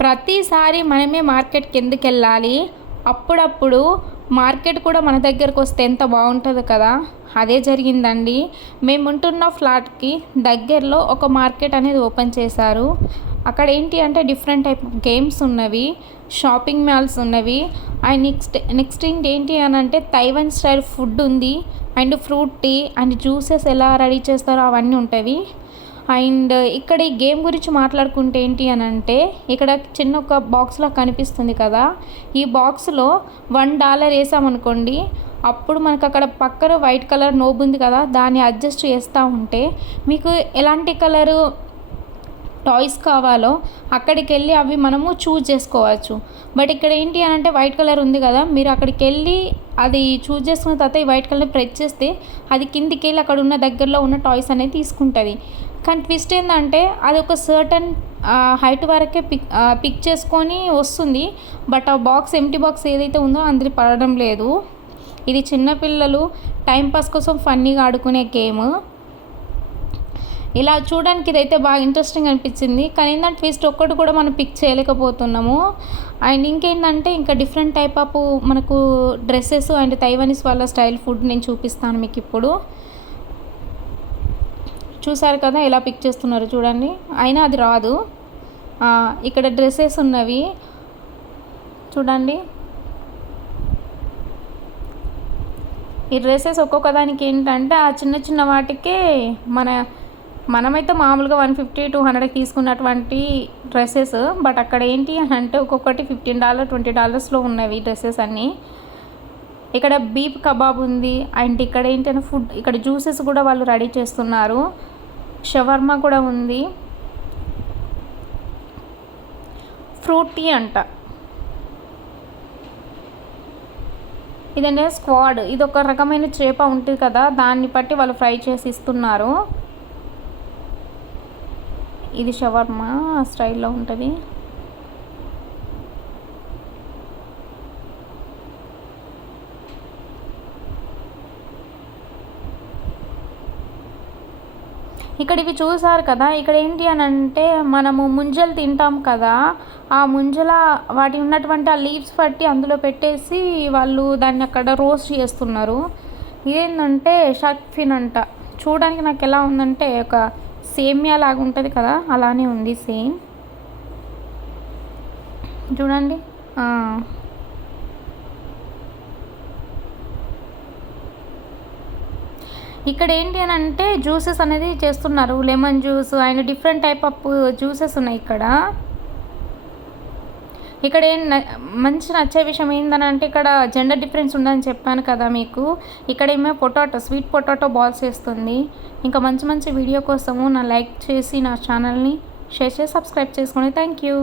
ప్రతిసారి మనమే మార్కెట్ కిందకి వెళ్ళాలి అప్పుడప్పుడు మార్కెట్ కూడా మన దగ్గరకు వస్తే ఎంత బాగుంటుంది కదా. అదే జరిగిందండి. మేము ఉంటున్న ఫ్లాట్కి దగ్గరలో ఒక మార్కెట్ అనేది ఓపెన్ చేశారు. అక్కడ ఏంటి అంటే డిఫరెంట్ టైప్ గేమ్స్ ఉన్నవి షాపింగ్ మాల్స్ ఉన్నవి. అండ్ నెక్స్ట్ నెక్స్ట్ ఏంటి అని అంటే తైవన్ స్టైల్ ఫుడ్ ఉంది. And fruit tea and juices ఎలా రెడీ చేస్తారో అవన్నీ ఉంటాయి అండ్ ఇక్కడ ఈ గేమ్ గురించి మాట్లాడుకుంటే ఏంటి అని అంటే ఇక్కడ చిన్న ఒక బాక్స్లో కనిపిస్తుంది కదా. ఈ బాక్స్లో వన్ డాలర్ వేసామనుకోండి అప్పుడు మనకు అక్కడ పక్కన వైట్ కలర్ నోబు ఉంది కదా దాన్ని అడ్జస్ట్ చేస్తూ ఉంటే మీకు ఎలాంటి కలరు టాయ్స్ కావాలో అక్కడికి వెళ్ళి అవి మనము చూజ్ చేసుకోవచ్చు. బట్ ఇక్కడ ఏంటి అని అంటే వైట్ కలర్ ఉంది కదా మీరు అక్కడికి వెళ్ళి అది చూజ్ చేసుకున్న తర్వాత ఈ వైట్ కలర్ ప్రెస్ చేస్తే అది కిందికి వెళ్ళి అక్కడ ఉన్న దగ్గరలో ఉన్న టాయ్స్ అనేది తీసుకుంటుంది. కానీ ట్విస్ట్ ఏంటంటే అది ఒక సర్టన్ హైట్ వరకే పిక్ పిక్ చేసుకొని వస్తుంది. బట్ ఆ బాక్స్ ఎంటీ బాక్స్ ఏదైతే ఉందో అందరి పడడం లేదు. ఇది చిన్నపిల్లలు టైంపాస్ కోసం ఫన్నీగా ఆడుకునే గేమ్ ఇలా చూడడానికి ఇదైతే బాగా ఇంట్రెస్టింగ్ అనిపించింది. కానీ ఏంటంటే ట్విస్ట్ ఒక్కటి కూడా మనం పిక్ చేయలేకపోతున్నాము. అండ్ ఇంకేంటంటే ఇంకా డిఫరెంట్ టైప్ ఆఫ్ మనకు డ్రెస్సెస్ అండ్ తైవనీస్ వాళ్ళ స్టైల్ ఫుడ్ నేను చూపిస్తాను మీకు ఇప్పుడు. చూసారు కదా ఎలా పిక్ చేస్తున్నారు చూడండి. అయినా అది రాదు. ఇక్కడ డ్రెస్సెస్ ఉన్నవి. చూడండి. ఈ డ్రెస్సెస్ ఒక్కొక్క దానికి ఏంటంటే ఆ చిన్న చిన్న వాటికే మన మనమైతే మామూలుగా వన్ ఫిఫ్టీ టూ హండ్రెడ్కి తీసుకున్నటువంటి డ్రెస్సెస్ బట్ అక్కడ ఏంటి అని అంటే ఒక్కొక్కటి ఫిఫ్టీన్ డాలర్ ట్వంటీ డాలర్స్లో ఉన్నవి డ్రెస్సెస్ అన్నీ. ఇక్కడ బీప్ కబాబ్ ఉంది. అండ్ ఇక్కడ ఏంటంటే ఫుడ్ ఇక్కడ జ్యూసెస్ కూడా వాళ్ళు రెడీ చేస్తున్నారు. షవర్మా కూడా ఉంది. ఫ్రూటీ అంట. ఇదంటే స్క్వాడ్. ఇది ఒక రకమైన చేప ఉంటుంది కదా దాన్ని బట్టి వాళ్ళు ఫ్రై చేసి ఇస్తున్నారు. ఇది షవర్మా స్టైల్లో ఉంటుంది. ఇక్కడ ఇవి చూసారు కదా ఇక్కడ ఏంటి అని అంటే మనము ముంజలు తింటాం కదా ఆ ముంజల వాటి ఉన్నటువంటి ఆ లీవ్స్ పట్టి అందులో పెట్టేసి వాళ్ళు దాన్ని అక్కడ రోస్ట్ చేస్తున్నారు. ఇదేంటంటే షర్ట్ ఫిన్ అంట. చూడడానికి నాకు ఎలా ఉందంటే ఒక సేమియా లాగా ఉంటుంది కదా అలానే ఉంది సేమ్ చూడండి. ఇక్కడ ఏంటి అని అంటే జ్యూసెస్ అనేది చేస్తున్నారు. Lemon juice and different type of juices ఉన్నాయి ఇక్కడ. ఇక్కడ ఏం మంచి నచ్చే విషయం ఏందని అంటే ఇక్కడ జెండర్ డిఫరెన్స్ ఉందని చెప్పాను కదా మీకు. ఇక్కడ ఏమో పొటాటో స్వీట్ పొటాటో బాల్స్ వేస్తుంది. ఇంకా మంచి మంచి వీడియో కోసము నా లైక్ చేసి నా ఛానల్ని షేర్ చేసి సబ్స్క్రైబ్ చేసుకోండి థ్యాంక్ యూ